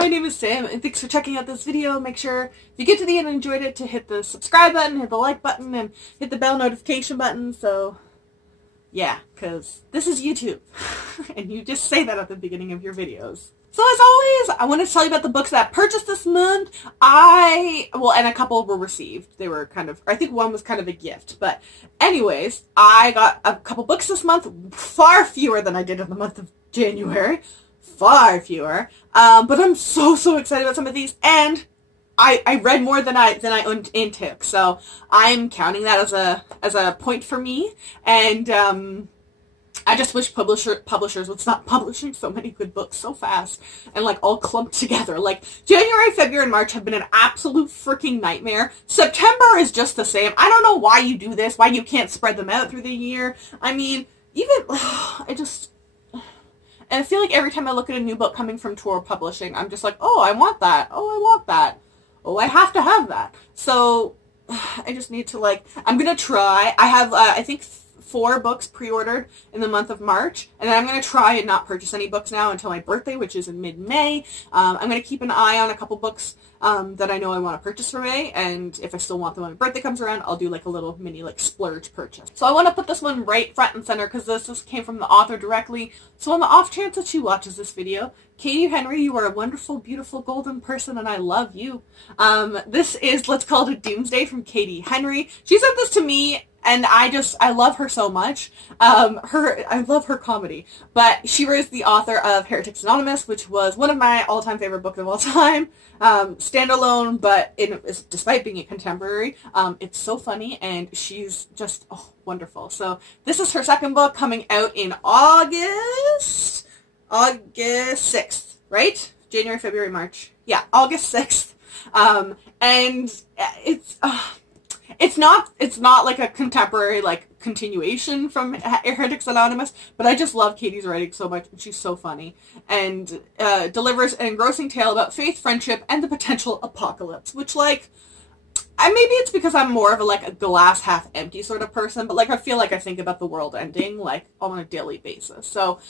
my name is Sam, and thanks for checking out this video. Make sure, if you get to the end and enjoyed it, to hit the subscribe button, hit the like button, and hit the bell notification button, so yeah, because this is YouTube, and you just say that at the beginning of your videos. So as always, I want to tell you about the books that I purchased this month. And a couple were received. They were I think one was kind of a gift. But anyways, I got a couple books this month, far fewer than I did in the month of January. Far fewer. But I'm so excited about some of these, and I read more than I intook. So I'm counting that as a point for me, and I just wish publishers would stop publishing so many good books so fast and like all clumped together. Like January, February, and March have been an absolute freaking nightmare. September is just the same. I don't know why you do this, why you can't spread them out through the year. I mean, and I feel like every time I look at a new book coming from Tor Publishing, I'm just like, oh, I want that. Oh, I want that. Oh, I have to have that. So I just need to I'm going to try. I have, I think 4 books pre-ordered in the month of March, and then I'm going to try and not purchase any books now until my birthday, which is in mid-May. I'm going to keep an eye on a couple books that I know I want to purchase for May, and if I still want them when my birthday comes around, I'll do like a little mini splurge purchase. So I want to put this one right front and center because this came from the author directly. So on the off chance that she watches this video, Katie Henry, you are a wonderful, beautiful, golden person, and I love you. This is Let's Call It a Doomsday from Katie Henry. She sent this to me, and I love her so much. I love her comedy. But she was the author of Heretics Anonymous, which was one of my all-time favorite books of all time. Standalone, but despite being a contemporary, it's so funny, and she's just wonderful. So this is her second book, coming out in August 6th, right? January, February, March. Yeah, August 6th. And it's not like a contemporary continuation from Heretics Anonymous, but I just love Katie's writing so much, and she's so funny, and delivers an engrossing tale about faith, friendship, and the potential apocalypse, which maybe it's because I'm more of a glass half empty sort of person, but I feel like I think about the world ending on a daily basis. So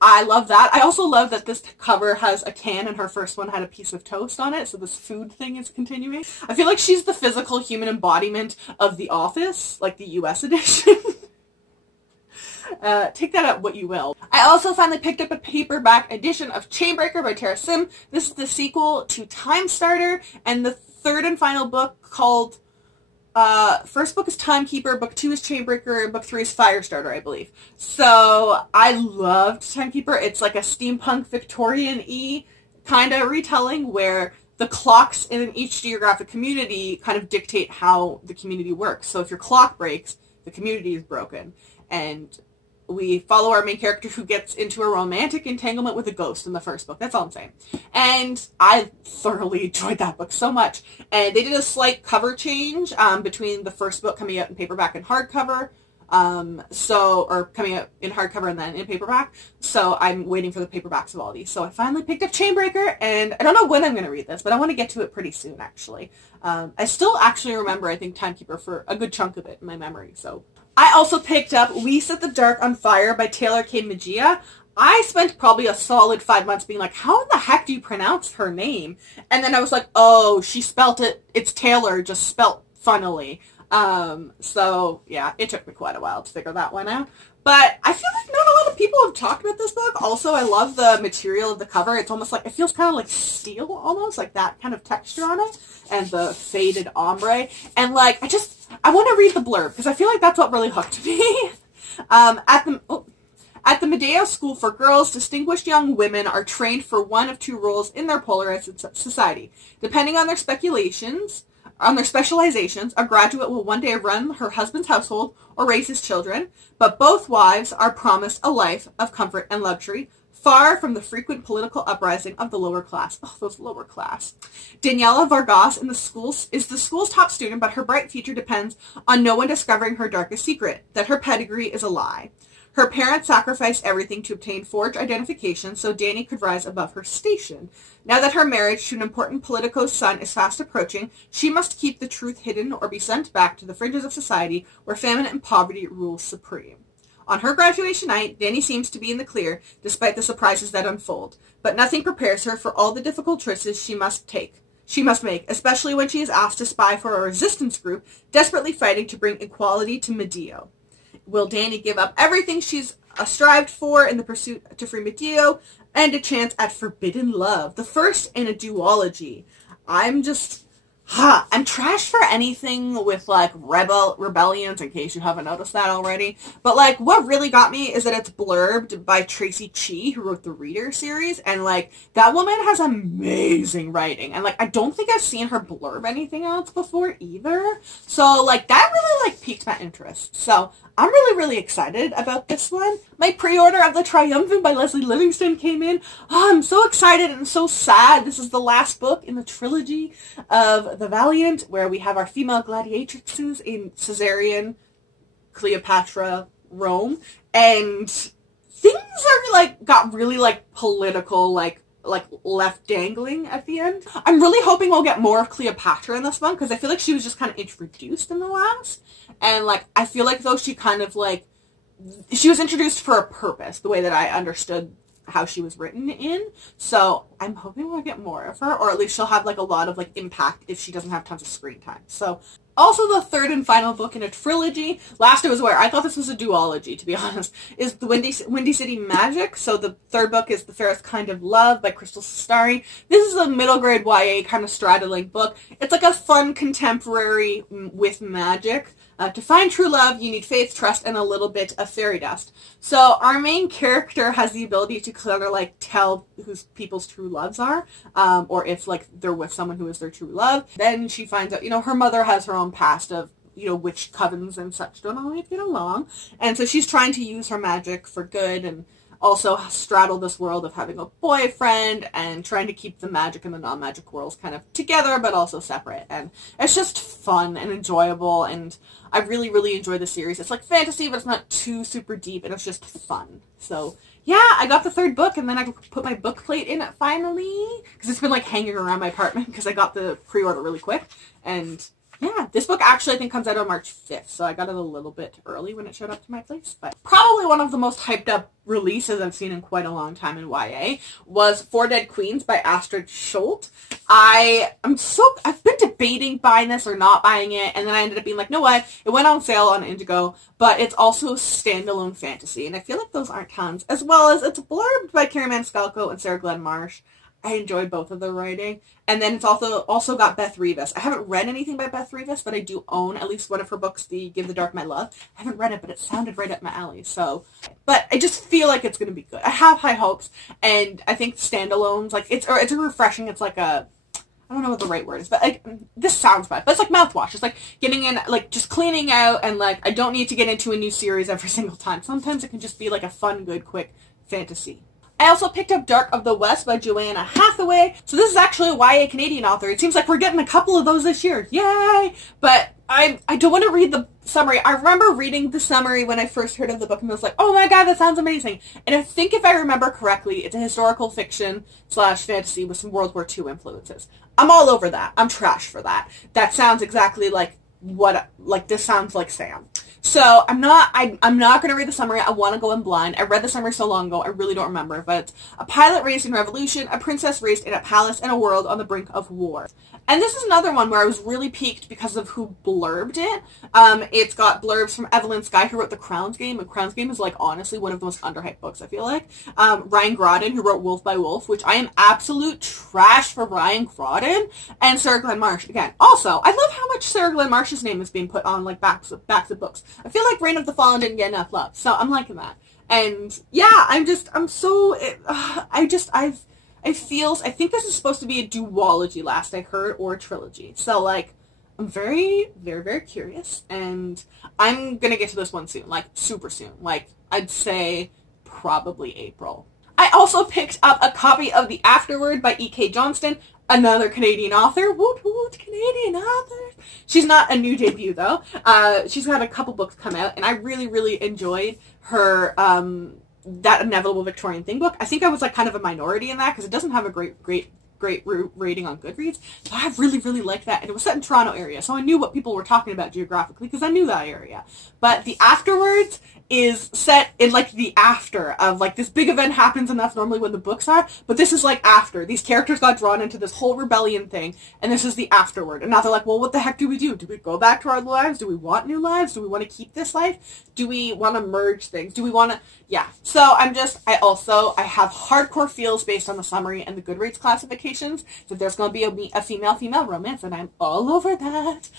I love that. I also love that this cover has a can, and her first one had a piece of toast on it, so this food thing is continuing. I feel like she's the physical human embodiment of The Office, the US edition. Take that at what you will. I also finally picked up a paperback edition of Chainbreaker by Tara Sim. This is the sequel to Time Starter, and the third and final book called first book is Timekeeper, book 2 is Chainbreaker, and book 3 is Firestarter, I believe. So I loved Timekeeper. It's like a steampunk Victorian-y kind of retelling where the clocks in each geographic community kind of dictate how the community works. So if your clock breaks, the community is broken. And we follow our main character who gets into a romantic entanglement with a ghost in the first book. That's all I'm saying. And I thoroughly enjoyed that book so much. And they did a slight cover change between the first book coming out in paperback and hardcover. Or coming out in hardcover and then in paperback. So I'm waiting for the paperbacks of all these. So I finally picked up Chainbreaker, and I don't know when I'm going to read this, but I want to get to it pretty soon, actually. I still actually remember, I think, Timekeeper for a good chunk of it in my memory, so. I also picked up We Set the Dark on Fire by Taylor K. Magia. I spent probably a solid 5 months being like, how in the heck do you pronounce her name? And then I was like, oh, she spelt it, it's Taylor, just spelt funnily. So yeah, it took me quite a while to figure that one out. But I feel like not a lot of people have talked about this book. Also, I love the material of the cover. It's almost it feels kind of like steel, almost, like that kind of texture on it. And the faded ombre. And I want to read the blurb, because I feel like that's what really hooked me. At the Medea School for Girls, distinguished young women are trained for one of 2 roles in their polarized society. Depending on their specializations, a graduate will one day run her husband's household or raise his children, but both wives are promised a life of comfort and luxury, far from the frequent political uprising of the lower class. Oh, those lower class. Daniela Vargas is the school's top student, but her bright future depends on no one discovering her darkest secret, that her pedigree is a lie. Her parents sacrificed everything to obtain forged identification so Danny could rise above her station. Now that her marriage to an important politico's son is fast approaching, she must keep the truth hidden or be sent back to the fringes of society where famine and poverty rule supreme. On her graduation night, Danny seems to be in the clear, despite the surprises that unfold. But nothing prepares her for all the difficult choices she must make, especially when she is asked to spy for a resistance group desperately fighting to bring equality to Medio. Will Danny give up everything she's strived for in the pursuit to free Medio and a chance at forbidden love? The first in a duology. I'm trash for anything with, like, rebellions, in case you haven't noticed that already. But, like, what really got me is that it's blurbed by Tracy Chee, who wrote the Reader series. And, like, that woman has amazing writing. And, like, I don't think I've seen her blurb anything else before either. So, like, that really, like, piqued my interest. So, I'm really, really excited about this one. My pre-order of The Triumphant by Leslie Livingston came in. Oh, I'm so excited and so sad. This is the last book in the trilogy of The Valiant, where we have our female gladiatrixes in Caesarian, Cleopatra, Rome. And things are, like, got really, like, political, like left dangling at the end. I'm really hoping we'll get more of Cleopatra in this one, because I feel like she was just kind of introduced in the last. And, like, I feel like, though, she kind of, like, she was introduced for a purpose, the way that I understood how she was written in. So I'm hoping we'll get more of her, or at least she'll have, like, a lot of, like, impact if she doesn't have tons of screen time. So also the third and final book in a trilogy, last I was aware, I thought this was a duology, to be honest, is the Windy City Magic. So the third book is The Fairest Kind of Love by Crystal Sestari. This is a middle grade YA kind of straddling book. It's like a fun contemporary with magic. To find true love, you need faith, trust, and a little bit of fairy dust. So our main character has the ability to kind of, like, tell who people's true loves are, or if, like, they're with someone who is their true love. Then she finds out, you know, her mother has her own past of, you know, witch covens and such don't always get along. And so she's trying to use her magic for good and also straddle this world of having a boyfriend and trying to keep the magic and the non-magic worlds kind of together but also separate. And it's just fun and enjoyable, and I really, really enjoy the series. It's like fantasy, but it's not too super deep, and it's just fun. So yeah, I got the third book, and then I put my book plate in it finally, because it's been, like, hanging around my apartment because I got the pre-order really quick. And yeah, this book actually I think comes out on March 5th, so I got it a little bit early when it showed up to my place. But probably one of the most hyped up releases I've seen in quite a long time in YA was Four Dead Queens by Astrid Scholt. I've been debating buying this or not buying it, and then I ended up being like, no what, it went on sale on Indigo, but it's also a standalone fantasy, and I feel like those aren't tons, as well as it's blurbed by Carrie Maniscalco and Sarah Glenn Marsh. I enjoyed both of their writing. And then it's also got Beth Revis. I haven't read anything by Beth Revis, but I do own at least one of her books, the Give the Dark My Love. I haven't read it, but it sounded right up my alley. So, but I just feel like it's going to be good. I have high hopes, and I think standalones, like, it's a refreshing, it's like a, I don't know what the right word is, but, like, this sounds bad, but it's like mouthwash. It's like getting in, like, just cleaning out, and, like, I don't need to get into a new series every single time. Sometimes it can just be, like, a fun, good, quick fantasy. I also picked up Dark of the West by Joanna Hathaway. So this is actually a YA Canadian author. It seems like we're getting a couple of those this year. Yay! But I don't want to read the summary. I remember reading the summary when I first heard of the book and I was like, oh my god, that sounds amazing. And I think if I remember correctly, it's a historical fiction / fantasy with some World War II influences. I'm all over that. I'm trash for that. That sounds exactly like this sounds like Sam. So I'm not going to read the summary. I want to go in blind. I read the summary so long ago, I really don't remember. But it's a pilot raised in revolution, a princess raised in a palace, and a world on the brink of war. And this is another one where I was really piqued because of who blurbed it. It's got blurbs from Evelyn Skye, who wrote The Crown's Game. The Crown's Game is, like, honestly one of the most underhyped books, I feel like. Ryan Grodin, who wrote Wolf by Wolf, which I am absolute trash for Ryan Grodin. And Sarah Glenn Marsh, again. Also, I love how much Sarah Glenn Marsh's name is being put on, like, backs of books. I feel like Reign of the Fallen didn't get enough love, so I'm liking that. And yeah, I think this is supposed to be a duology last I heard, or a trilogy. So, like, I'm very, very, very curious, and I'm gonna get to this one soon, like, super soon. Like, I'd say probably April. I also picked up a copy of The Afterword by E.K. Johnston, another Canadian author. Woot woot, Canadian authors. She's not a new debut, though. She's had a couple books come out, and I really, really enjoyed her, That Inevitable Victorian Thing book. I think I was, like, kind of a minority in that, because it doesn't have a great great rating on Goodreads. So I really, really liked that. And it was set in Toronto area, so I knew what people were talking about geographically because I knew that area. But the afterwards is set in like the after of like this big event happens, and that's normally when the books are, but this is like after these characters got drawn into this whole rebellion thing, and this is the afterward. And now they're like, well, what the heck do we do? Do we go back to our lives? Do we want new lives? Do we want to keep this life? Do we want to merge things? Do we want to, yeah. So I have hardcore feels based on the summary and the Goodreads classifications that there's going to be a female romance, and I'm all over that.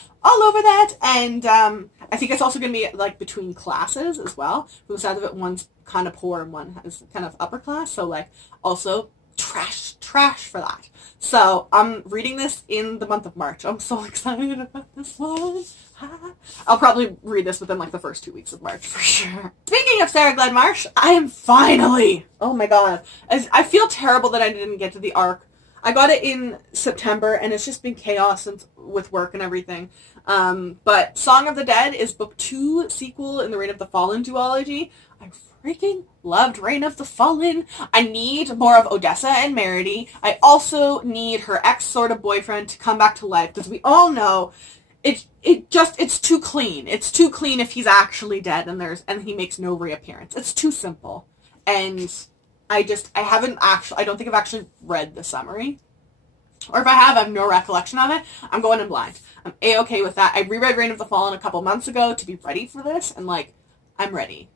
And I think it's also going to be like between classes as well. From the sound of it, one's kind of poor and one is kind of upper class. So like also trash for that. So I'm reading this in the month of March. I'm so excited about this one. I'll probably read this within like the first 2 weeks of March for sure. Speaking of Sarah Glenn Marsh, I am finally, oh my god, I feel terrible that I didn't get to the arc. I got it in September, and it's just been chaos with work and everything. But Song of the Dead is book 2, sequel in the Reign of the Fallen duology. I freaking loved Reign of the Fallen. I need more of Odessa and Meredy. I also need her ex sort of boyfriend to come back to life, because we all know it's too clean. It's too clean if he's actually dead and he makes no reappearance. It's too simple. And I don't think I've actually read the summary. Or if I have no recollection of it. I'm going in blind. I'm A-okay with that. I reread Reign of the Fallen a couple months ago to be ready for this, and like, I'm ready.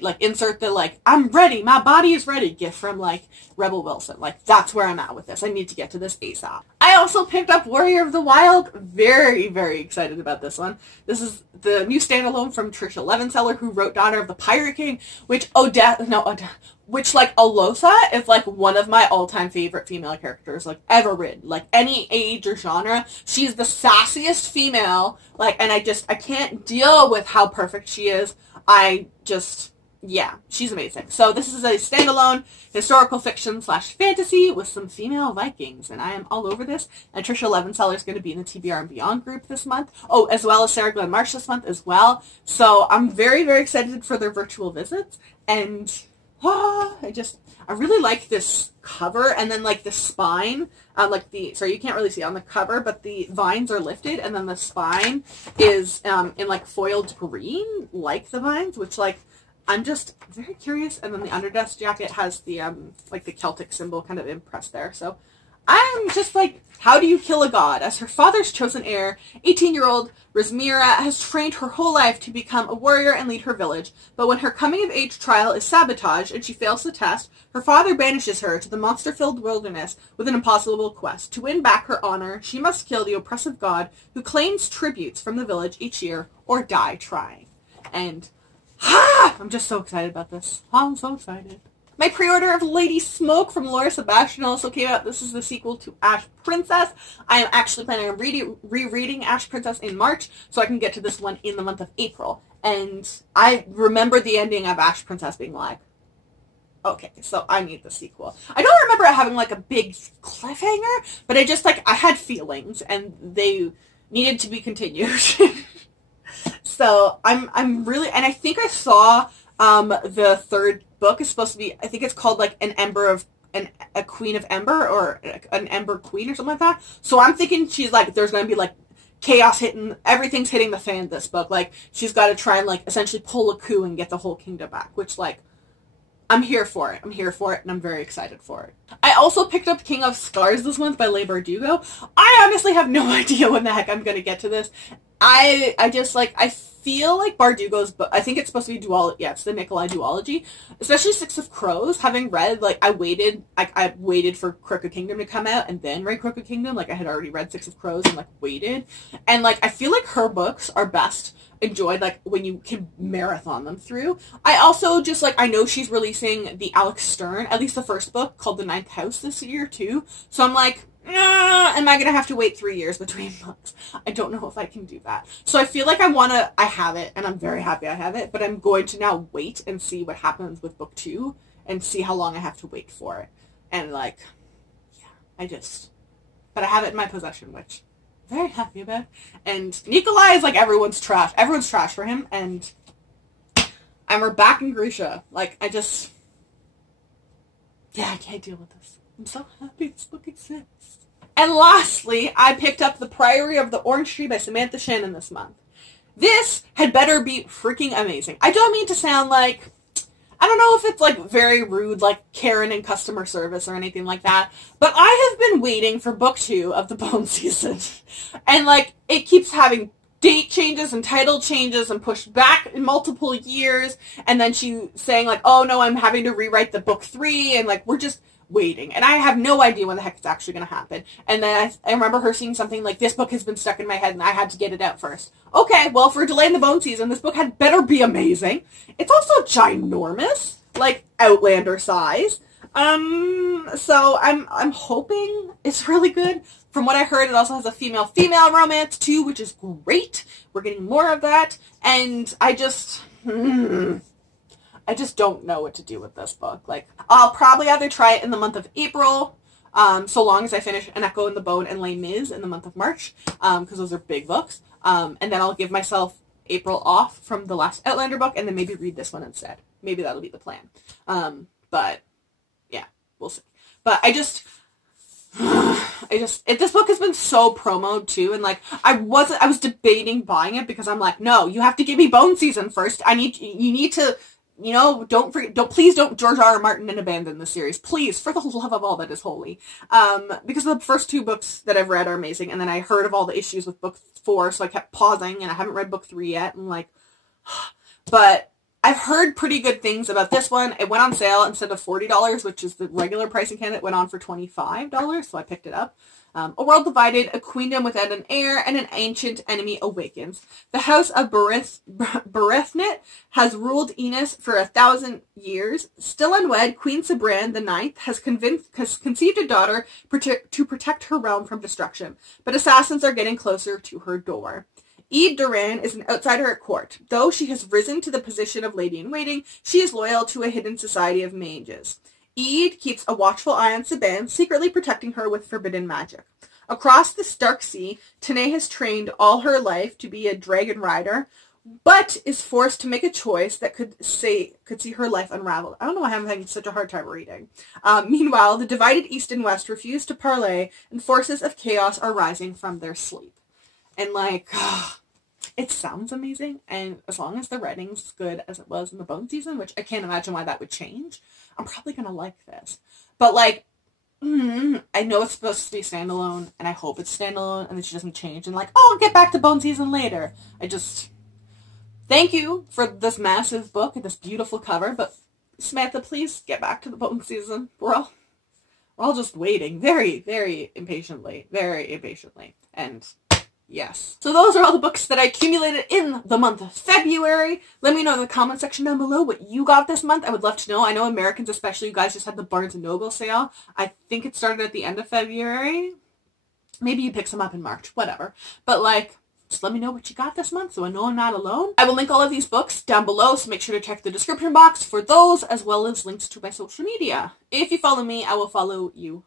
Like, insert the like, I'm ready, my body is ready gif from like Rebel Wilson. Like, that's where I'm at with this. I need to get to this ASAP. I also picked up Warrior of the Wild. Very, very excited about this one. This is the new standalone from Trisha Levenseller, who wrote Daughter of the Pirate King, which like Alosa is like one of my all-time favorite female characters like ever written. Like any age or genre, she's the sassiest female. Like, and I can't deal with how perfect she is. Yeah, she's amazing. So this is a standalone historical fiction / fantasy with some female Vikings, and I am all over this. And Trisha Levenseller is going to be in the TBR and Beyond group this month. Oh, as well as Sarah Glenn Marsh this month as well. So I'm very, very excited for their virtual visits. And I really like this cover, and then like the spine, sorry, you can't really see on the cover, but the vines are lifted, and then the spine is in like foiled green, like the vines, which like, I'm just very curious. And then the underdesk jacket has the like the Celtic symbol kind of impressed there. So I'm just like, how do you kill a god? As her father's chosen heir, 18-year-old Rosmira has trained her whole life to become a warrior and lead her village. But when her coming-of-age trial is sabotaged and she fails the test, her father banishes her to the monster-filled wilderness with an impossible quest. To win back her honor, she must kill the oppressive god who claims tributes from the village each year or die trying. And I'm just so excited about this. I'm so excited. My pre-order of Lady Smoke from Laura Sebastian also came out. This is the sequel to Ash Princess. I am actually planning on rereading Ash Princess in March, so I can get to this one in the month of April. And I remember the ending of Ash Princess being like, okay, so I need the sequel. I don't remember it having like a big cliffhanger, but I had feelings, and they needed to be continued. So I'm really, and I think I saw the third book is supposed to be, I think it's called like a Queen of Ember, or an Ember Queen or something like that. So I'm thinking she's like, there's going to be like chaos hitting, everything's hitting the fan this book. Like, she's got to try and like essentially pull a coup and get the whole kingdom back, which like, I'm here for it. And I'm very excited for it. I also picked up King of Scars this month by Leigh Bardugo. I honestly have no idea when the heck I'm going to get to this. I feel like Bardugo's book, I think it's supposed to be it's the Nikolai duology, especially Six of Crows. Having read, like, I waited for Crooked Kingdom to come out and then read Crooked Kingdom. Like, I had already read Six of Crows and like waited, and like I feel like her books are best enjoyed like when you can marathon them through. I also just like, I know she's releasing the Alex Stern, at least the first book, called The Ninth House this year too. So I'm like, am I gonna have to wait 3 years between books? I don't know if I can do that. So I feel like I have it, and I'm very happy I have it, but I'm going to now wait and see what happens with book 2 and see how long I have to wait for it. And like, yeah, but I have it in my possession, which I'm very happy about. And Nikolai is like everyone's trash for him, and we're back in Grisha. Like, I can't deal with this. I'm so happy this book exists. And lastly, I picked up The Priory of the Orange Tree by Samantha Shannon this month. This had better be freaking amazing. I don't mean to sound like, I don't know if it's like very rude, like Karen in customer service or anything like that, but I have been waiting for book 2 of the Bone Season. And like, it keeps having date changes and title changes and pushed back in multiple years. And then she saying like, oh no, I'm having to rewrite the book 3. And like, we're just waiting. And I have no idea when the heck it's actually going to happen. And then I remember her saying something like, this book has been stuck in my head and I had to get it out first. Okay, well, for delaying the Bone Season, this book had better be amazing. It's also ginormous, like Outlander size. So I'm hoping it's really good. From what I heard, it also has a female-female romance too, which is great. We're getting more of that. And I just don't know what to do with this book. Like, I'll probably either try it in the month of April, so long as I finish An Echo in the Bone and Les Mis in the month of March, because those are big books. And then I'll give myself April off from the last Outlander book, and then maybe read this one instead. Maybe that'll be the plan. But yeah, we'll see. But this book has been so promoted too, and like, I was debating buying it because I'm like, no, you have to give me Bone Season first. You need to, you know, please don't George R. R. Martin and abandon the series. Please, for the love of all that is holy. Because the first 2 books that I've read are amazing, and then I heard of all the issues with book 4, so I kept pausing, and I haven't read book 3 yet, and like, but I've heard pretty good things about this one. It went on sale instead of $40, which is the regular price in Canada. It went on for $25, so I picked it up. A world divided, a queendom without an heir, and an ancient enemy awakens. The house of Berethnet has ruled Enos for 1,000 years. Still unwed, Queen Sabran IX has conceived a daughter to protect her realm from destruction, but assassins are getting closer to her door. Ede Duran is an outsider at court. Though she has risen to the position of lady-in-waiting, she is loyal to a hidden society of mages. Ede keeps a watchful eye on Saban, secretly protecting her with forbidden magic. Across the Stark Sea, Tanae has trained all her life to be a dragon rider, but is forced to make a choice that could see her life unraveled. I don't know why I'm having such a hard time reading. Meanwhile, the divided East and West refuse to parley, and forces of chaos are rising from their sleep. And like, it sounds amazing, and as long as the writing's good as it was in the Bone Season, which I can't imagine why that would change, I'm probably gonna like this. But like, I know it's supposed to be standalone, and I hope it's standalone, and that she doesn't change, and like, oh, I'll get back to Bone Season later. Thank you for this massive book and this beautiful cover, but Samantha, please get back to the Bone Season. We're all just waiting very, very impatiently, and yes. So those are all the books that I accumulated in the month of February. Let me know in the comment section down below what you got this month. I would love to know. I know Americans especially, you guys just had the Barnes & Noble sale. I think it started at the end of February. Maybe you pick some up in March, whatever. But like, just let me know what you got this month so I know I'm not alone. I will link all of these books down below, so make sure to check the description box for those, as well as links to my social media. If you follow me, I will follow you